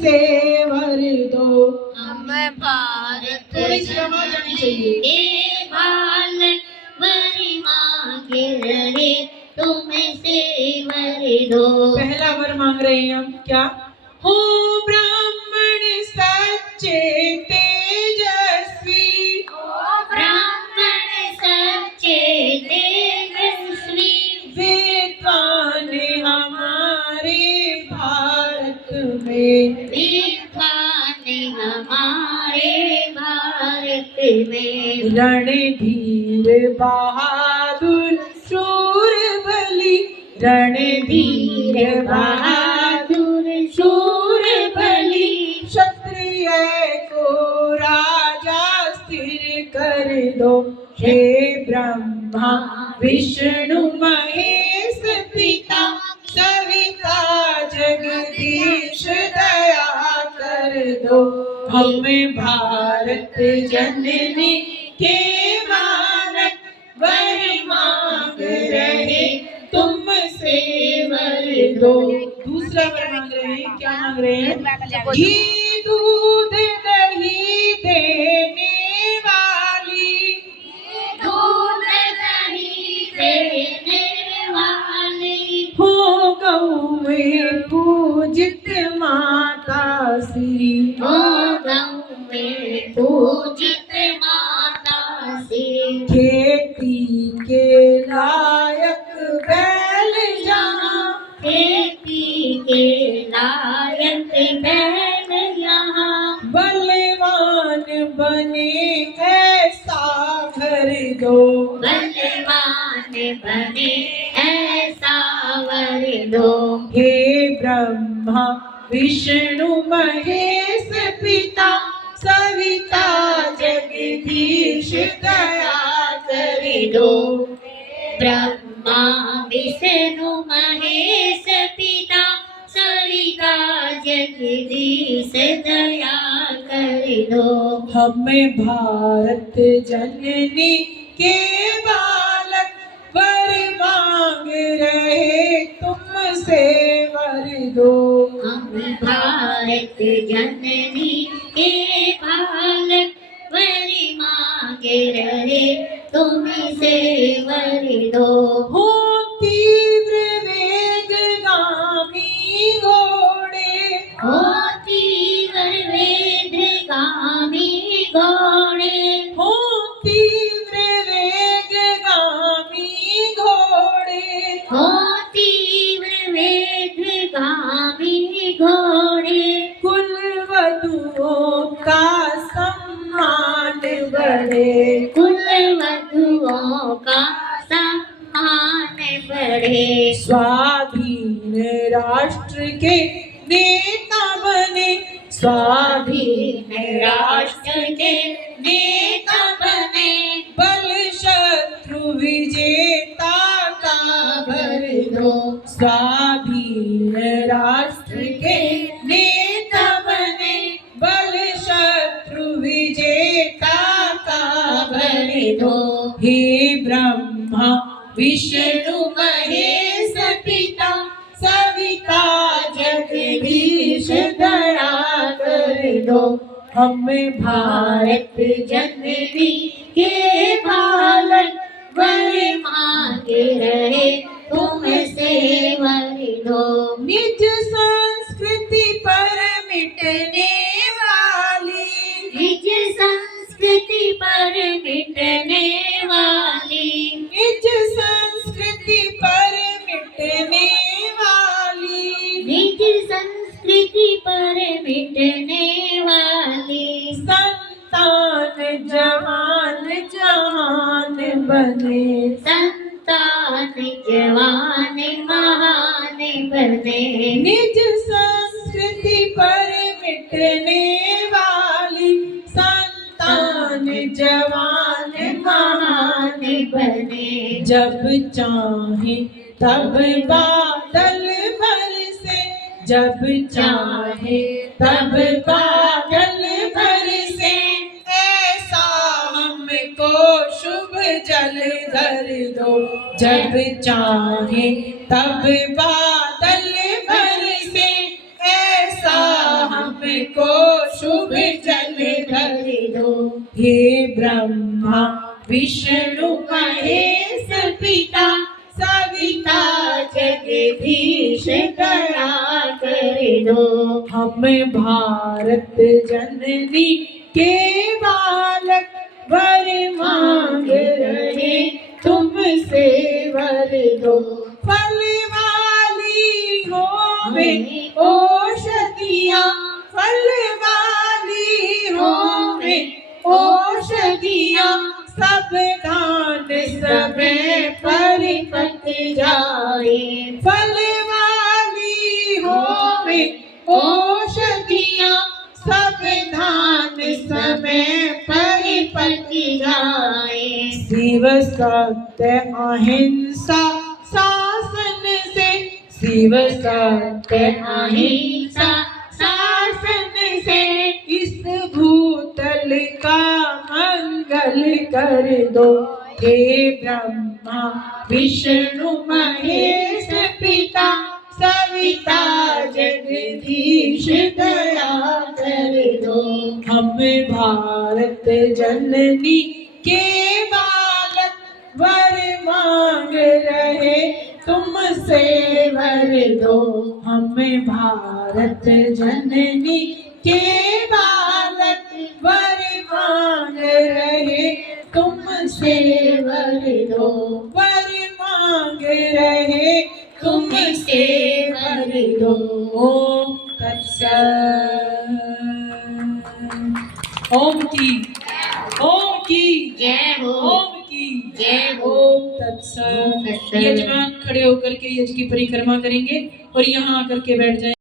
तुमसे वर दो। हम भारत थोड़ी सी आवाज आनी चाहिए। के बालक वर मांगे रहे तुमसे वर दो। पहला वर मांग रहे हैं हम, क्या? हो ब्राह्मण सच्चे तेजस्वी, ओ ब्राह्मण सच्चे तेजस्वी, विद्वान हमारे भारत में, विद्वान हमारे भारत में। रणधीर बहादुर शूर बलि, रणधीर बहादुर शूर बलि, क्षत्रिय को राजा स्थिर कर दो। हे ब्रह्मा विष्णु महेश पिता, सविता जगदीश दया कर दो। हम भारत जननी के बालक वर मांग रहे तुमसे वर दो। दूसरा वर मांग रहे हैं, क्या मांग रहे हैं? घी दूध दही देने वाली, दूध दही देने वाली, हो गौ में पूजित माता सी, हो गौ में पूजित माता सी। खेती के लायक बैल जहाँ, खेती के लायक बैल यहाँ, बलवान बने ऐसा घर दो। बलवान बने ऐसा वर दो। हे ब्रह्मा विष्णु महेश पिता, सविता जगदीश दया कर दो। ब्रह्मा विष्णु महेश पिता, सविता जगदीश दया कर दो। हम भारत जननी के बालक वर मांग रहे तुमसे वर दो। हम भारत जननी के बालक वर मांग रहे तुमसे वर दो। हो तीव्र वेगगामी घोड़े, हो तीव्र वेगगामी घोड़े, हो तीव्र वेगगामी घोड़े, हो तीव्र वेगगामी घोड़े, कुलवधुओं का सम्मान बढ़े, कुलवधुओं का सम्मान बढ़े। स्वाधीन राष्ट्र के नेता बने, स्वाधीन राष्ट्र के नेता बने, बल शत्रु विजेता का भर दो। स्वाधीन राष्ट्र के नेता बने, बल शत्रु विजेता का भर दो। हे ब्रह्मा विष्णु महेश पिता, सविता जगदीश दया कर दो। हम भारत जननी के बालक वर मांग रहे तुमसे वर दो। निज संस्कृति पर मिटने वाली, निज संस्कृति पर मिटने वाली, निज संस्कृति पर मिटने वाली, निज संस्कृति पर मिटने वाली, संतान जवान जहान बने, संतान जवान महान बने। निज संस्कृति पर मिटने वाली, संतान जवान महान बने। जब चाहे तब बादल बरसे, जब चाहे तब बादल बरसे, ऐसा हमको शुभ जल धर दो। जब चाहे तब बादल बरसे, ऐसा हे ब्रह्मा विष्णु महेश पिता सविता जगदीश दया कर दो। हम भारत जननी के बालक वर मांग रहे तुमसे वर दो। फल वाली होवे औषधियाँ फल वाली होवे औषधियाँ सब दान समय पर पत जाए। फल वाली होवे औषधियाँ सब दान समय पर पत जाए। शिव सत्य अहिंसा शासन से शिव सत्य अहिंसा शासन से इस भूतल का मंगल कर दो। हे ब्रह्मा विष्णु महेश पिता सविता जगदीश दया कर दो। हम भारत जननी के बालक वर मांग रहे तुमसे वर दो। हम भारत जननी के बालक वर मांग रहे तुमसे वर दो। वर मांग रहे तुमसे वर दो। ओम तत्सत। ओम की जय हो। ओम की जय हो। ओम तत्सत। तत्सत। यजमान खड़े होकर के यज्ञ की परिक्रमा करेंगे और यहाँ आकर के बैठ जाएं।